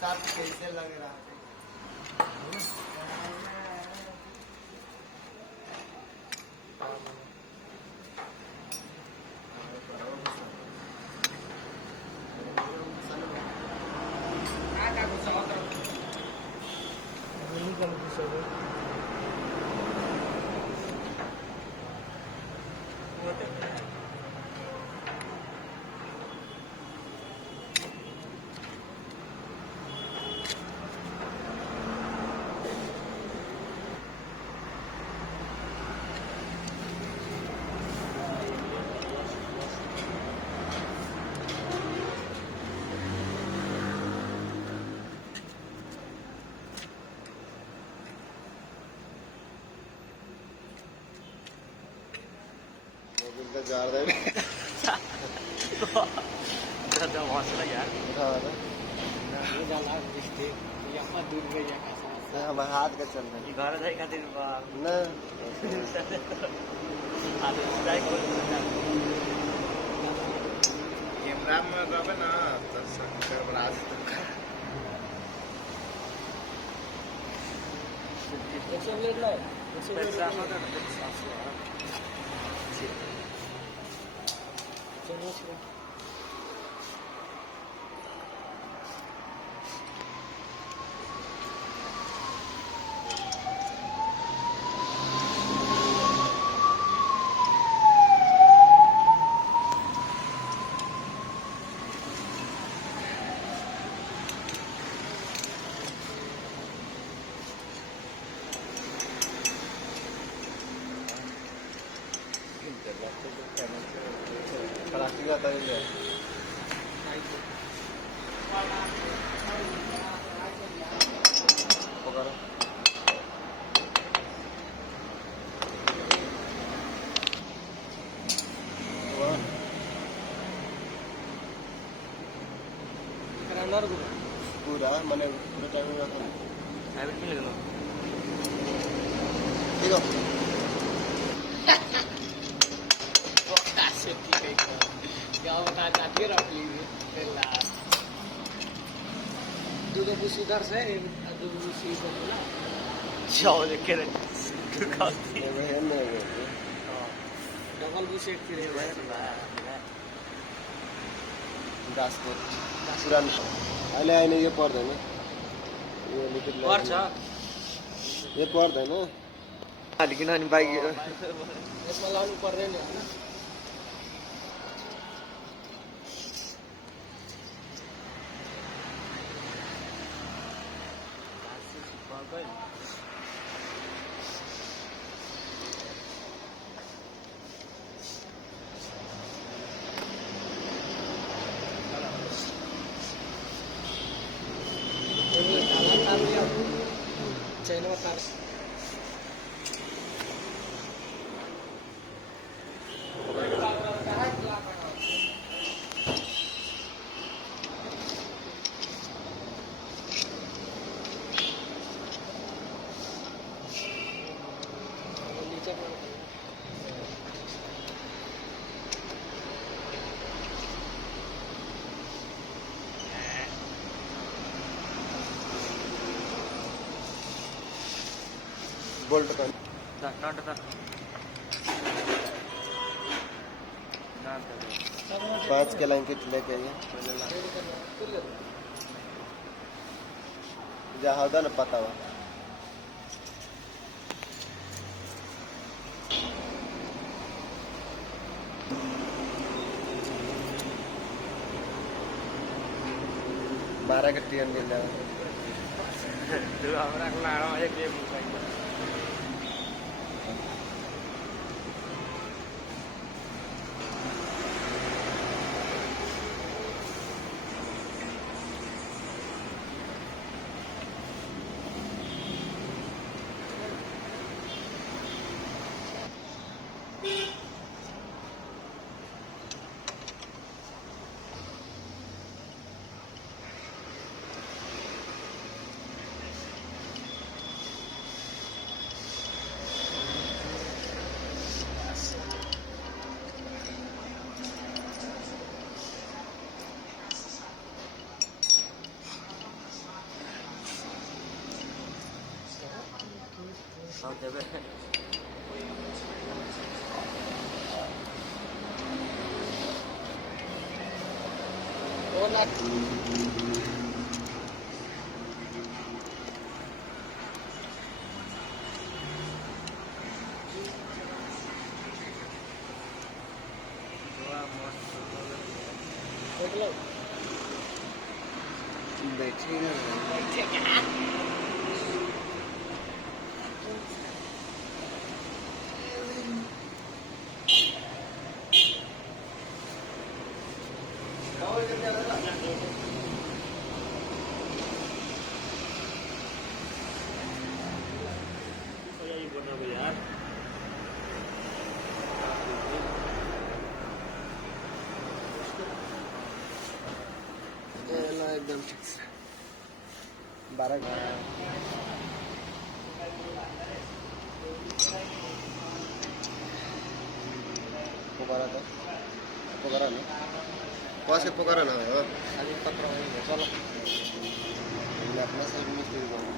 साथ कैसे लग रहा है? जा रहा है तो हौसला यार हम हाथ का चल रहा घर जाए खातिर ना कैमरा में रहबे ना तो शंकर बराज प्लास्टिक आता है पकड़ो पूरा मैंने पूरा टाइम में रखा हैबिट मिल गया ठीक है उधर से जाओ देखे डबल बुश एक फिर पूरा अहिले आएन यो पर्दैन यो लिक्विड पर्छ यो पर्दैन लेकिन अनि बाइक यसमा लाउनु पर्दैन हैन चैनवा तार बोल्ट का पाँच के लाइन किट लेके आइए जहाँ होता ना पता हुआ बारह का ट्रेन मिल जाएगा जो हमरा लाड़ा एक देवे और ना देख लो बैठे ना एकदम ठिक छ 12 पोखरा त पोखरा न कसै पोखरा न हो खाली पत्र चलो हामीले आफ्नो सब मिस्त्री गर्नु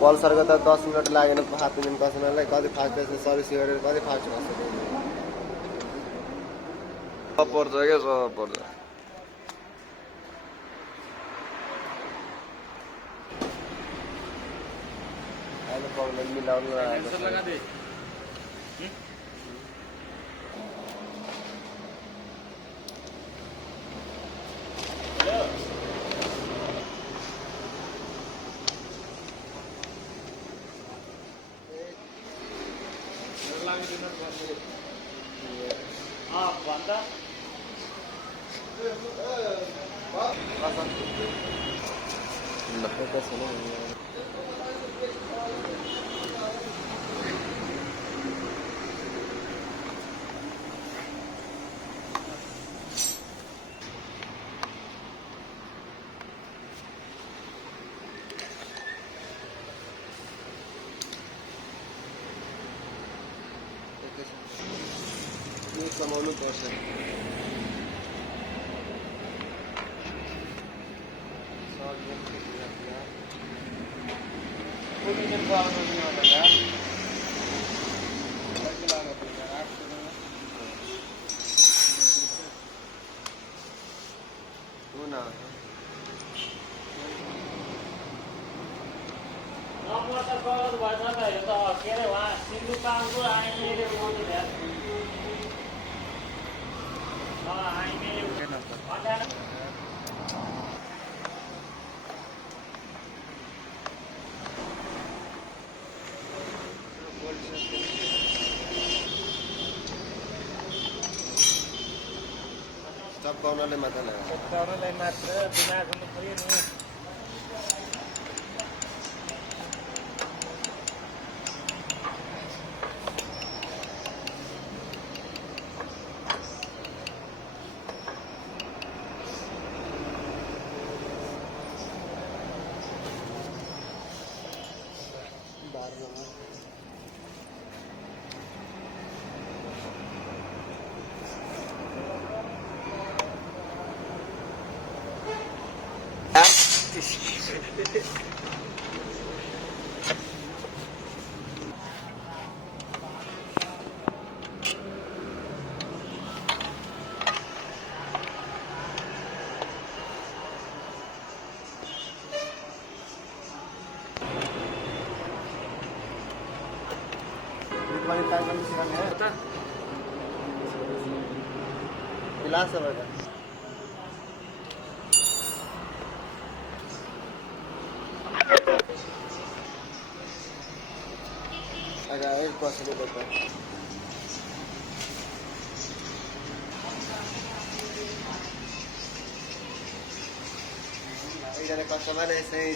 पल्सरको त 10 मिनट लागेन हात मिनट कस्नलाई कति फास्ट त्यसले सर्भिस गरेर कति फास्ट गर्छ पर्छ क्या सब पर्छ अहिले प्रब्लम मिलाउनु लगा दे भन्दा समाउनु पर्छ चप्काउनले मात्र लाग्छ चप्काउनलाई मात्र दिमाग हुनु पर्यो नि पानी टाइम वाली सिरन है बता गिलास है बेटा अगर एक क्वेश्चन देता इधर कस्टमर ऐसे ही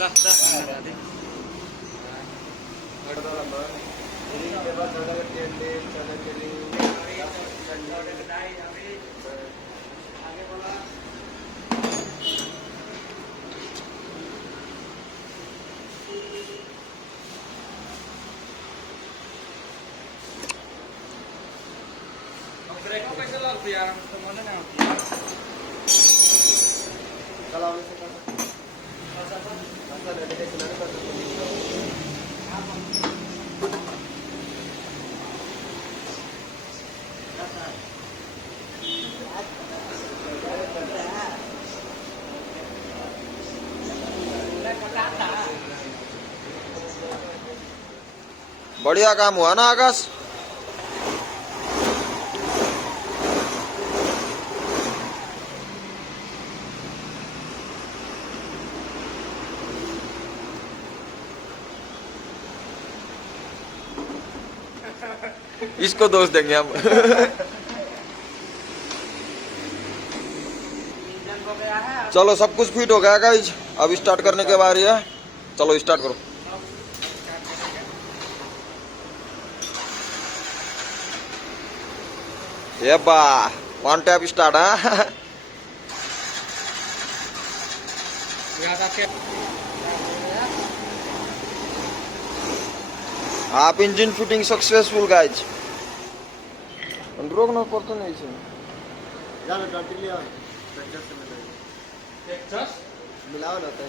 ला ता आदि ब्रेक कैसे लगती यार तो मन ना होती चलाने से बढ़िया काम हुआ ना आकाश। इसको दोष देंगे हम। इंजन हो गया है चलो सब कुछ फिट हो गया गाइज, अब स्टार्ट करने के बारी है। चलो स्टार्ट करो। ये बा वन टैप स्टार्ट है। आप इंजन फिटिंग सक्सेसफुल गाइज। रोकना पड़ता नहीं इसमें। जानो डंटी लिया टेक्सचर से मिलाओ टेक्सचर मिलाओ ना तो